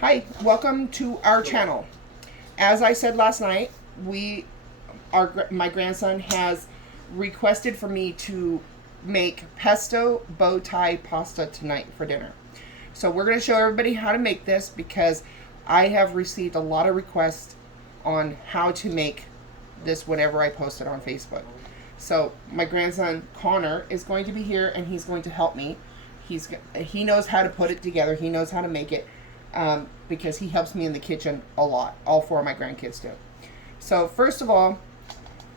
Hi, welcome to our channel. As I said last night, my grandson has requested for me to make pesto bow tie pasta tonight for dinner. So we're going to show everybody how to make this because I have received a lot of requests on how to make this whenever I post it on Facebook. So my grandson Connor is going to be here and he's going to help me. He knows how to put it together. He knows how to make it. Because he helps me in the kitchen a lot. All four of my grandkids do. So first of all,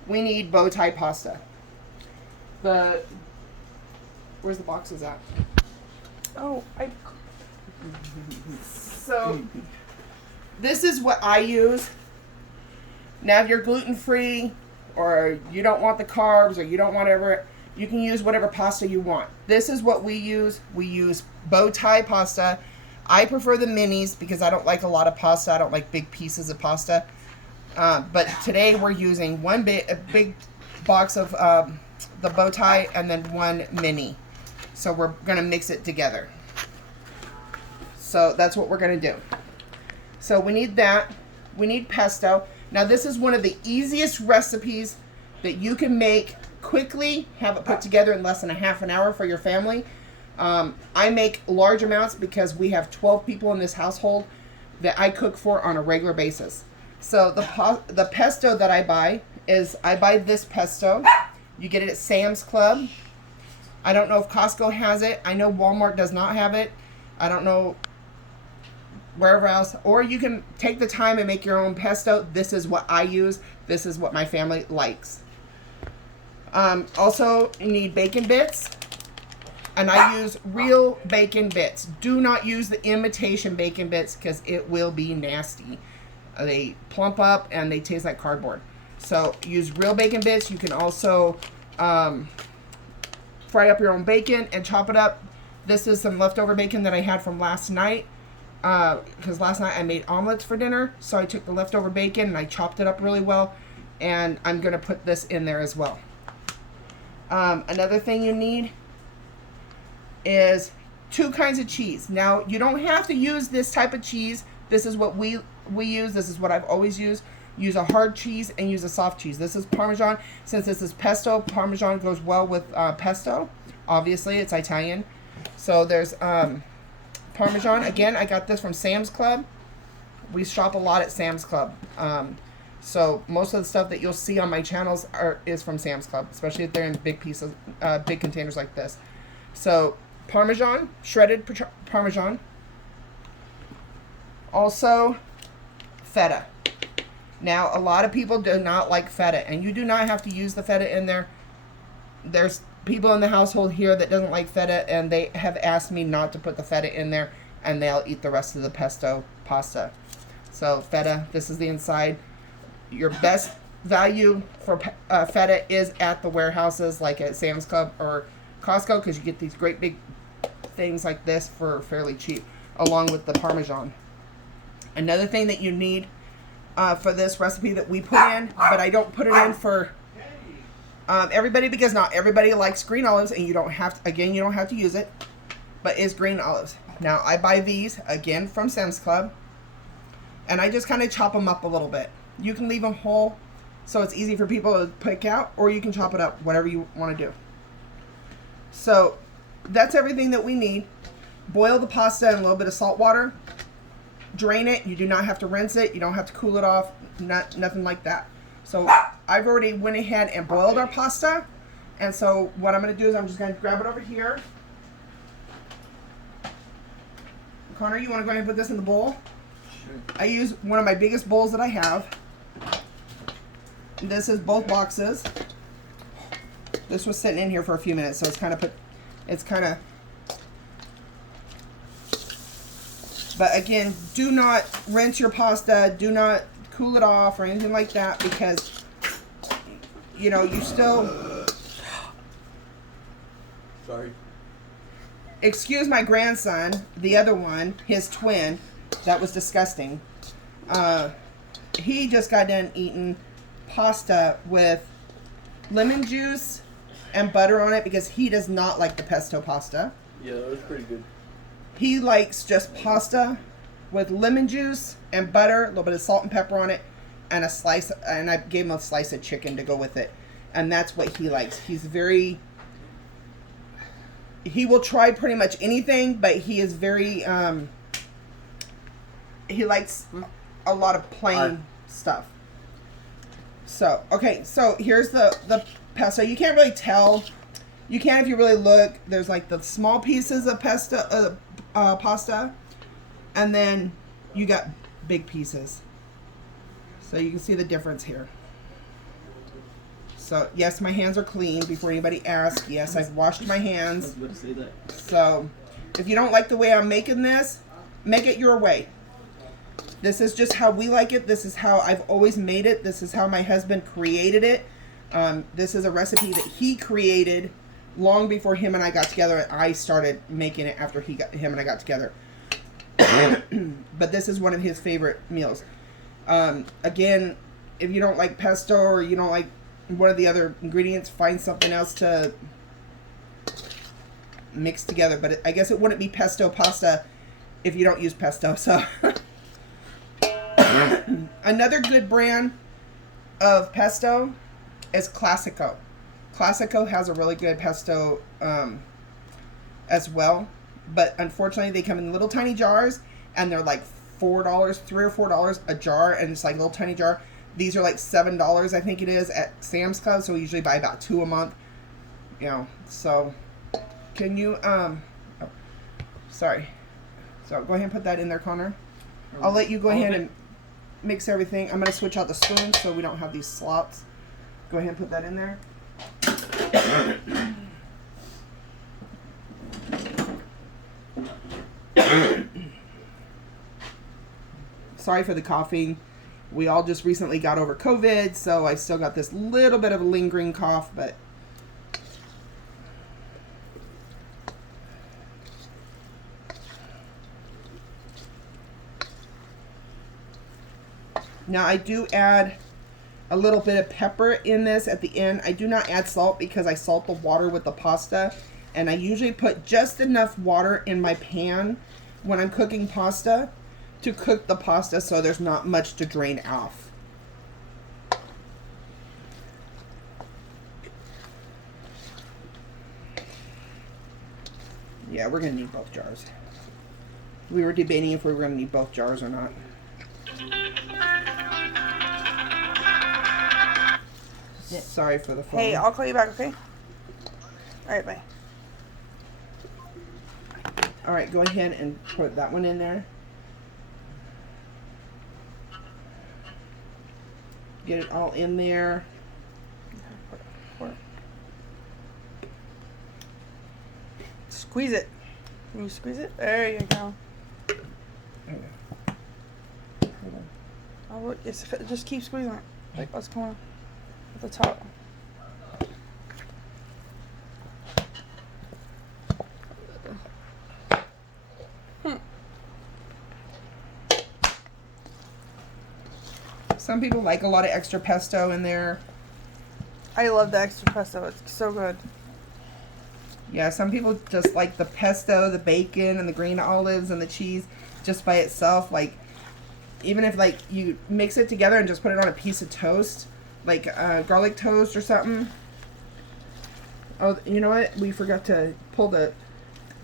we need bow tie pasta. Where's the boxes at? Oh, So this is what I use. Now if you're gluten-free or you don't want the carbs or you don't want whatever, you can use whatever pasta you want. This is what we use. We use bow tie pasta. I prefer the minis because I don't like a lot of pasta. I don't like big pieces of pasta. But today we're using a big box of the bow tie and then one mini. So we're going to mix it together. So that's what we're going to do. So we need that. We need pesto. Now this is one of the easiest recipes that you can make quickly, have it put together in less than a half an hour for your family. I make large amounts because we have 12 people in this household that I cook for on a regular basis. So the pesto that I buy this pesto. You get it at Sam's Club. I don't know if Costco has it. I know Walmart does not have it. I don't know wherever else. Or you can take the time and make your own pesto. This is what I use. This is what my family likes. Also, you need bacon bits. And I use real bacon bits. Do not use the imitation bacon bits because it will be nasty. They plump up and they taste like cardboard. So use real bacon bits. You can also fry up your own bacon and chop it up. This is some leftover bacon that I had from last night. Because last night I made omelets for dinner. So I took the leftover bacon and I chopped it up really well. And I'm going to put this in there as well. Another thing you need is 2 kinds of cheese. Now, you don't have to use this type of cheese. This is what we use. This is what I've always used. Use a hard cheese and use a soft cheese. This is Parmesan. Since this is pesto, Parmesan goes well with pesto. Obviously, it's Italian. So there's Parmesan. Again, I got this from Sam's Club. We shop a lot at Sam's Club. So most of the stuff that you'll see on my channels is from Sam's Club, especially if they're in big pieces, big containers like this. So Parmesan, shredded Parmesan. Also, feta. Now, a lot of people do not like feta, and you do not have to use the feta in there. There's people in the household here that doesn't like feta, and they have asked me not to put the feta in there, and they'll eat the rest of the pesto pasta. So, feta, this is the inside. Your best value for feta is at the warehouses, like at Sam's Club or Costco, because you get these great big things like this for fairly cheap, along with the Parmesan. Another thing that you need for this recipe that we put in, but I don't put it in for everybody because not everybody likes green olives, and you don't have to use it, but is green olives. Now I buy these again from Sam's Club, and I just kind of chop them up a little bit. You can leave them whole, so it's easy for people to pick out, or you can chop it up, whatever you want to do. So that's everything that we need. Boil the pasta in a little bit of salt water. Drain it. You do not have to rinse it. You don't have to cool it off. Nothing like that. So I've already went ahead and boiled our pasta. And so what I'm going to do is I'm just going to grab it over here. Connor, you want to go ahead and put this in the bowl? Sure. I use one of my biggest bowls that I have. This is both boxes. This was sitting in here for a few minutes, so but again, do not rinse your pasta, do not cool it off or anything like that, because you still, Sorry. excuse my grandson, the other one, his twin, that was disgusting. He just got done eating pasta with lemon juice and butter on it because he does not like the pesto pasta. Yeah, that was pretty good. He likes just pasta with lemon juice and butter, a little bit of salt and pepper on it, and a slice, and I gave him a slice of chicken to go with it. And that's what he likes. He will try pretty much anything, but he is very, he likes a lot of plain stuff. So, okay, so here's the pesto. You can't really tell. You can if you really look. There's like the small pieces of pasta, and then you got big pieces. So you can see the difference here. So, yes, my hands are clean before anybody asks. Yes, I've washed my hands. I was going to say that. So, if you don't like the way I'm making this, make it your way. This is just how we like it. This is how I've always made it. This is how my husband created it. This is a recipe that he created long before him and I got together. And I started making it after him and I got together. But this is one of his favorite meals. Again, if you don't like pesto or you don't like one of the other ingredients, find something else to mix together. But I guess it wouldn't be pesto pasta if you don't use pesto. So another good brand of pesto is Classico. Classico has a really good pesto as well. But unfortunately, they come in little tiny jars, and they're like $4, $3 or $4 a jar, and it's like a little tiny jar. These are like $7, I think it is, at Sam's Club. So we usually buy about 2 a month. You know, so can you oh, sorry. So go ahead and put that in there, Connor. I'll let you go ahead and mix everything. I'm gonna switch out the spoons so we don't have these slops. Go ahead and put that in there. Sorry for the coughing. We all just recently got over COVID, so I still got this little bit of a lingering cough, but now I do add a little bit of pepper in this at the end. I do not add salt because I salt the water with the pasta, and I usually put just enough water in my pan when I'm cooking pasta to cook the pasta so there's not much to drain off. Yeah, we're gonna need both jars. We were debating if we were gonna need both jars or not. Sorry for the phone. Hey, I'll call you back, okay? Alright, bye. Alright, go ahead and put that one in there. Get it all in there. Squeeze it. Can you squeeze it? There you go. Oh, just keep squeezing it. Like what's going on at the top. Some people like a lot of extra pesto in there. I love the extra pesto. It's so good. Yeah, some people just like the pesto, the bacon, and the green olives and the cheese just by itself. Like, even if like you mix it together and just put it on a piece of toast, like garlic toast or something. Oh, you know what? We forgot to pull the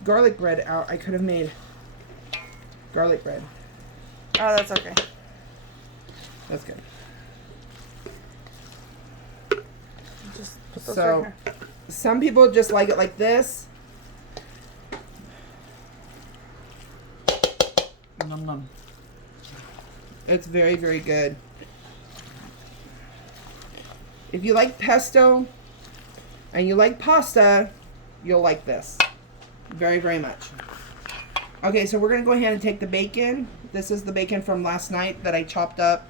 garlic bread out. I could have made garlic bread. Oh, that's okay. That's good. Just put those So, right here. some people just like it like this. Num num. It's very, very good. If you like pesto and you like pasta, you'll like this. Very, very much. Okay, so we're going to go ahead and take the bacon. This is the bacon from last night that I chopped up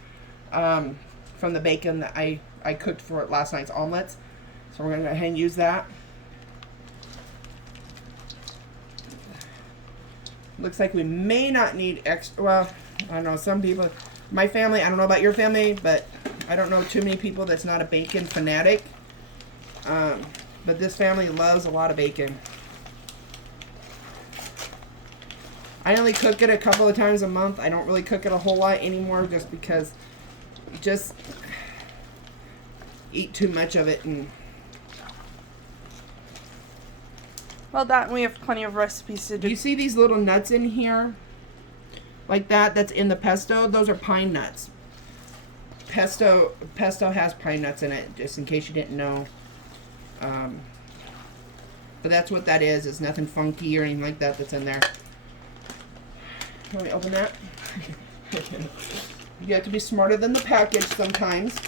from the bacon that I cooked for last night's omelets. So we're going to go ahead and use that. Looks like we may not need extra. Well, I don't know. Some people, my family, I don't know about your family, but I don't know too many people that's not a bacon fanatic. But this family loves a lot of bacon. I only cook it a couple of times a month. I don't really cook it a whole lot anymore just because you just eat too much of it. And Well, that we have plenty of recipes to do. you see these little nuts in here? Like that's in the pesto. Those are pine nuts. Pesto has pine nuts in it, just in case you didn't know. But that's what that is. It's nothing funky or anything like that that's in there. Let me open that. You have to be smarter than the package sometimes.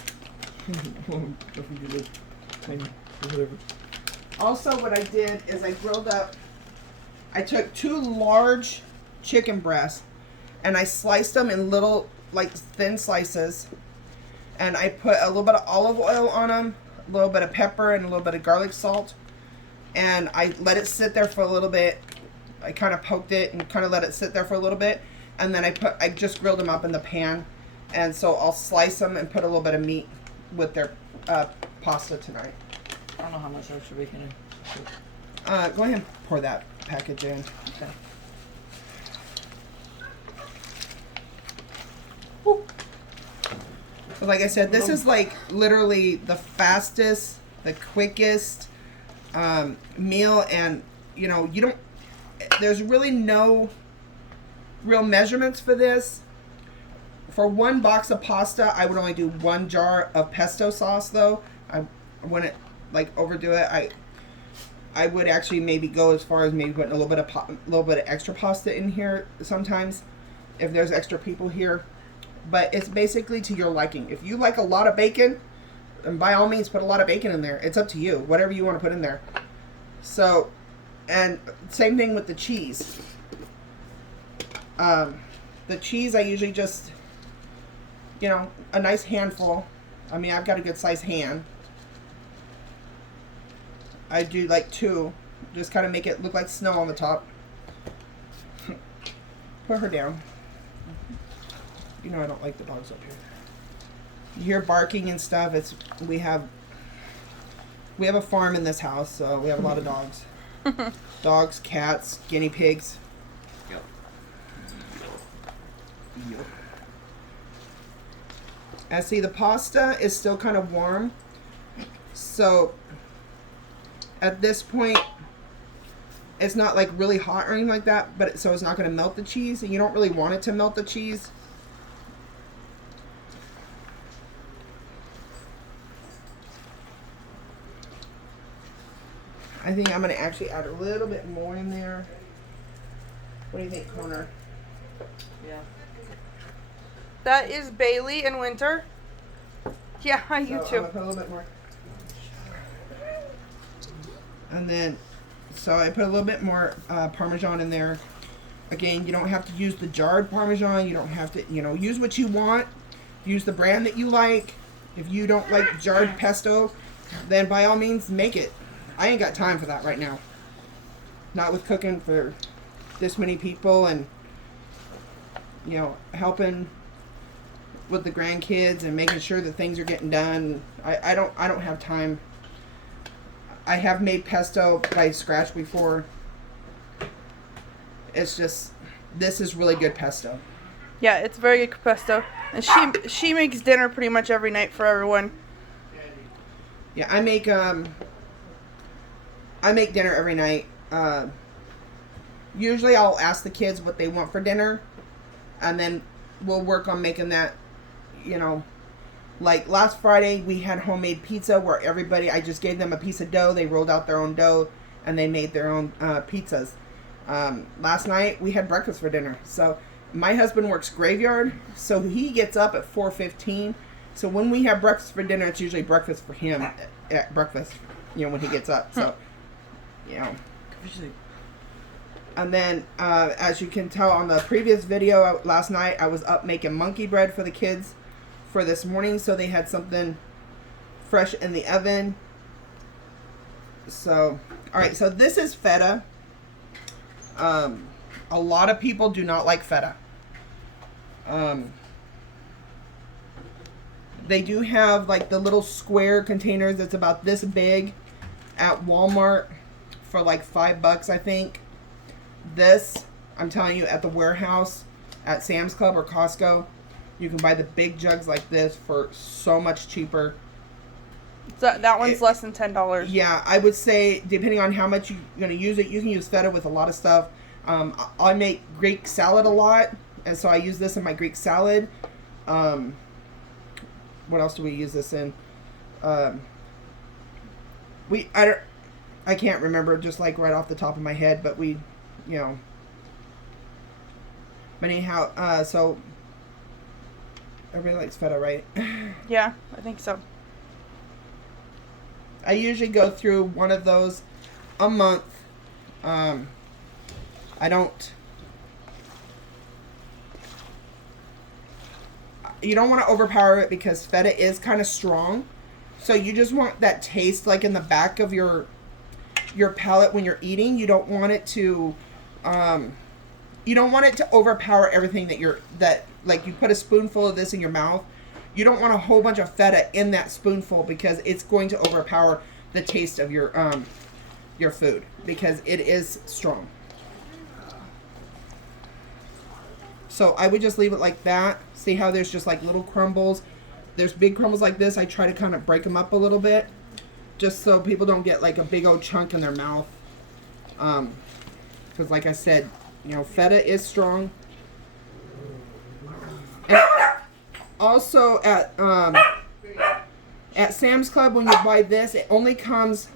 Also, what I did is I grilled up. I took 2 large chicken breasts and I sliced them in little, like, thin slices. And I put a little bit of olive oil on them, a little bit of pepper, and a little bit of garlic salt. And I let it sit there for a little bit. I kind of poked it and kind of let it sit there for a little bit. And then I just grilled them up in the pan. And so I'll slice them and put a little bit of meat with their pasta tonight. I don't know how much extra bacon in. Go ahead and pour that package in. Okay. Woo. So like I said, this is like literally the fastest, the quickest meal, and you know, there's really no real measurements for this. For 1 box of pasta, I would only do 1 jar of pesto sauce though. I wouldn't like overdo it. I would actually maybe go as far as maybe putting a little bit of extra pasta in here sometimes if there's extra people here. But it's basically to your liking. If you like a lot of bacon, then by all means put a lot of bacon in there. It's up to you, whatever you want to put in there. So, and same thing with the cheese. The cheese I usually just, you know, a nice handful. I mean, I've got a good sized hand. I do like 2. Just kind of make it look like snow on the top. Put her down. You know I don't like the dogs up here. You hear barking and stuff. We have a farm in this house, so we have a lot of dogs. Dogs, cats, guinea pigs. Yep. And see, the pasta is still kind of warm. So at this point, it's not like really hot or anything like that, but so it's not going to melt the cheese, and you don't really want it to melt the cheese. I think I'm going to actually add a little bit more in there. What do you think, Connor? Yeah. That is Bailey in winter. Yeah, you So too. I'm gonna put a little bit more. And then, so I put a little bit more Parmesan in there. Again, you don't have to use the jarred Parmesan. You don't have to, you know, use what you want. Use the brand that you like. If you don't like jarred pesto, then by all means make it. I ain't got time for that right now. Not with cooking for this many people and, you know, helping with the grandkids and making sure that things are getting done. I don't have time. I have made pesto by scratch before. It's just, this is really good pesto. Yeah, it's very good pesto, and she makes dinner pretty much every night for everyone. Yeah, I make dinner every night. Usually I'll ask the kids what they want for dinner, and then we'll work on making that, you know. Like last Friday we had homemade pizza where I just gave them a piece of dough, they rolled out their own dough, and they made their own pizzas. Last night we had breakfast for dinner. So my husband works graveyard, so he gets up at 4:15. So when we have breakfast for dinner, it's usually breakfast for him at breakfast, you know, when he gets up. So, you know. And then, as you can tell on the previous video last night, I was up making monkey bread for the kids for this morning, so they had something fresh in the oven. So, all right, so this is feta. A lot of people do not like feta. They do have like the little square containers that's about this big at Walmart for like $5, I think. This I'm telling you, at the warehouse, at Sam's Club or Costco, you can buy the big jugs like this for so much cheaper. So that one's less than $10. Yeah, I would say, depending on how much you're going to use it, you can use feta with a lot of stuff. I make Greek salad a lot, and so I use this in my Greek salad. What else do we use this in? I can't remember, just like right off the top of my head, but we, you know. But anyhow, so everybody likes feta, right? Yeah, I think so. I usually go through one of those a month. I don't. You don't want to overpower it because feta is kind of strong. So you just want that taste like in the back of your palate when you're eating. You don't want it to overpower everything that like you put a spoonful of this in your mouth. You don't want a whole bunch of feta in that spoonful because it's going to overpower the taste of your food because it is strong. So I would just leave it like that. See how there's just like little crumbles. There's big crumbles like this. I try to kind of break them up a little bit just so people don't get like a big old chunk in their mouth. Because like I said, you know, feta is strong. And also at Sam's Club, when you buy this, it only comes,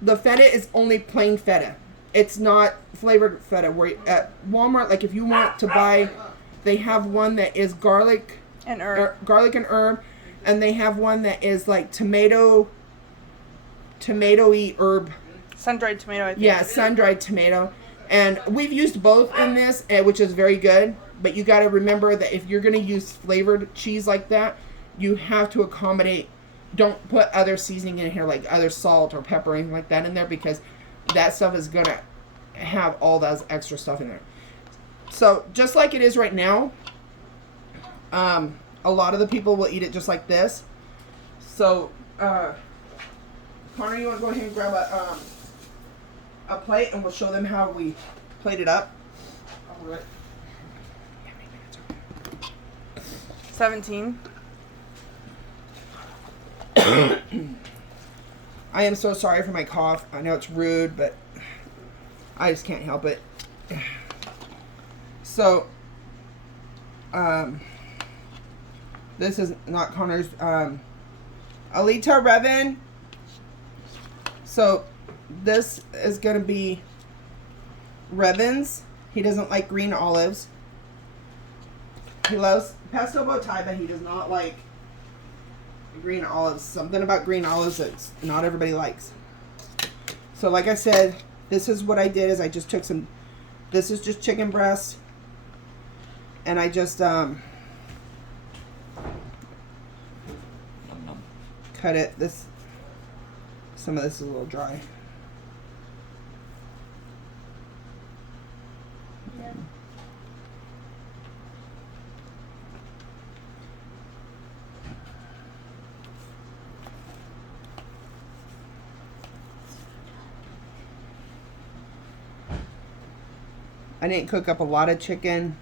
the feta is only plain feta. It's not flavored feta. Where at Walmart, like if you want to buy, they have one that is garlic and herb, and they have one that is like tomatoey herb. Sun-dried tomato, I think. Yeah, sun-dried tomato. And we've used both in this, which is very good. But you got to remember that if you're going to use flavored cheese like that, you have to accommodate. Don't put other seasoning in here like other salt or pepper or anything like that in there because that stuff is going to have all that extra stuff in there. So just like it is right now, a lot of the people will eat it just like this. So, Connor, you want to go ahead and grab a plate and we'll show them how we plate it up? All right. 17. I am so sorry for my cough. I know it's rude, but I just can't help it. So, this is not Connor's, Alita Revan. So, this is going to be Revan's. He doesn't like green olives. He loves Pesto Bow Tie, but he does not like green olives. Something about green olives that not everybody likes. So like I said, this is what I did is I just took some, this is just chicken breast. And I just cut it. Some of this is a little dry. I didn't cook up a lot of chicken.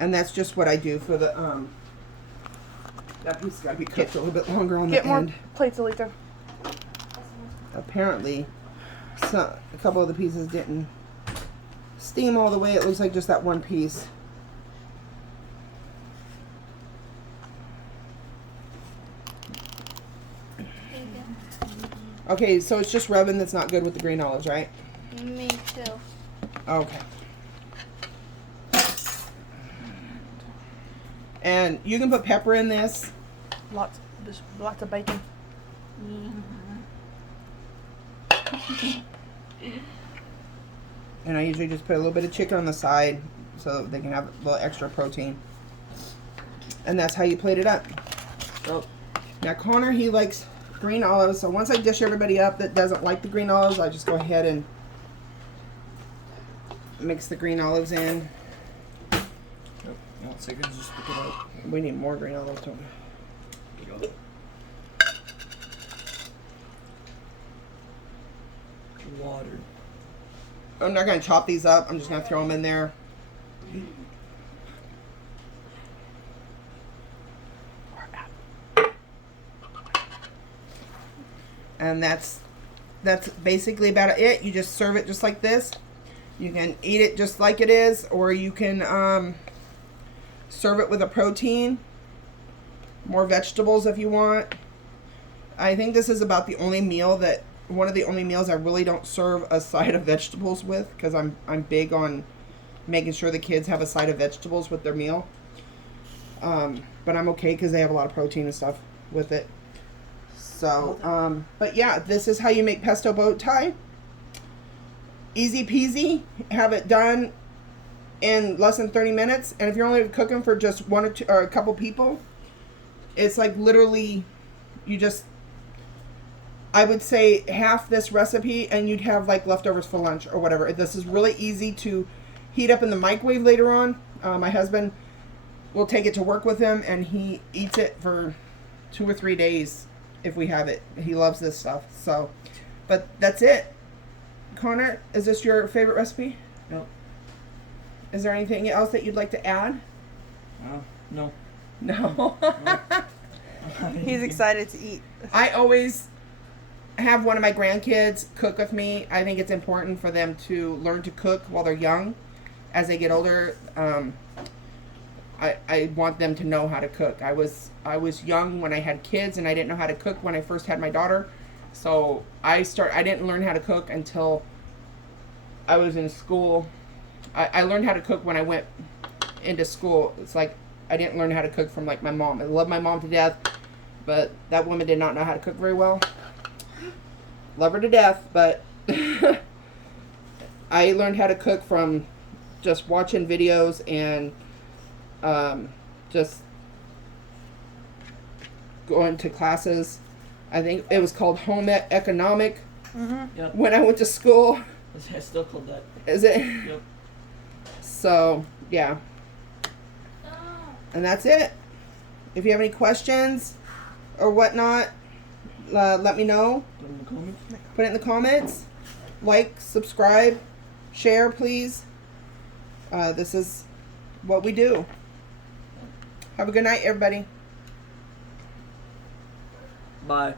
And that's just what I do for the that piece has got to be cooked a little bit longer on the end. Get more plates, Alita. Apparently, a couple of the pieces didn't steam all the way. It looks like just that one piece. Okay, so it's just rubbing that's not good with the green olives, right? Me too. Okay. And you can put pepper in this. Lots of bacon. And I usually just put a little bit of chicken on the side so they can have a little extra protein. And that's how you plate it up. So now Connor, he likes green olives. So once I dish everybody up that doesn't like the green olives, I just go ahead and mix the green olives in. One second, just pick it up. We need more green olives, don't we? Water. I'm not going to chop these up. I'm just going to throw them in there. And that's basically about it. You just serve it just like this. You can eat it just like it is, or you can serve it with a protein, more vegetables if you want. I think this is about the only meal that, one of the only meals I really don't serve a side of vegetables with, because I'm big on making sure the kids have a side of vegetables with their meal. But I'm okay because they have a lot of protein and stuff with it. So, but yeah, this is how you make pesto bow tie. Easy peasy. Have it done in less than 30 minutes. And if you're only cooking for just one or two or a couple people, it's like literally, you just, I would say half this recipe and you'd have like leftovers for lunch or whatever. This is really easy to heat up in the microwave later on. My husband will take it to work with him and he eats it for 2 or 3 days if we have it. He loves this stuff. So, but that's it. Connor, is this your favorite recipe? Yep. Is there anything else that you'd like to add? No. No. He's excited to eat. I always have one of my grandkids cook with me. I think it's important for them to learn to cook while they're young. As they get older, I want them to know how to cook. I was young when I had kids, and I didn't know how to cook when I first had my daughter. So I didn't learn how to cook until I was in school. I learned how to cook when I went into school. It's like I didn't learn how to cook from like my mom. I love my mom to death, but that woman did not know how to cook very well. Love her to death, but I learned how to cook from just watching videos and just going to classes. I think it was called home economic Yep. when I went to school. It's still called that. Is it? Yep. So, yeah. And that's it. If you have any questions or whatnot, let me know. Put in the comments. Put it in the comments. Like, subscribe, share, please. This is what we do. Have a good night, everybody. Bye.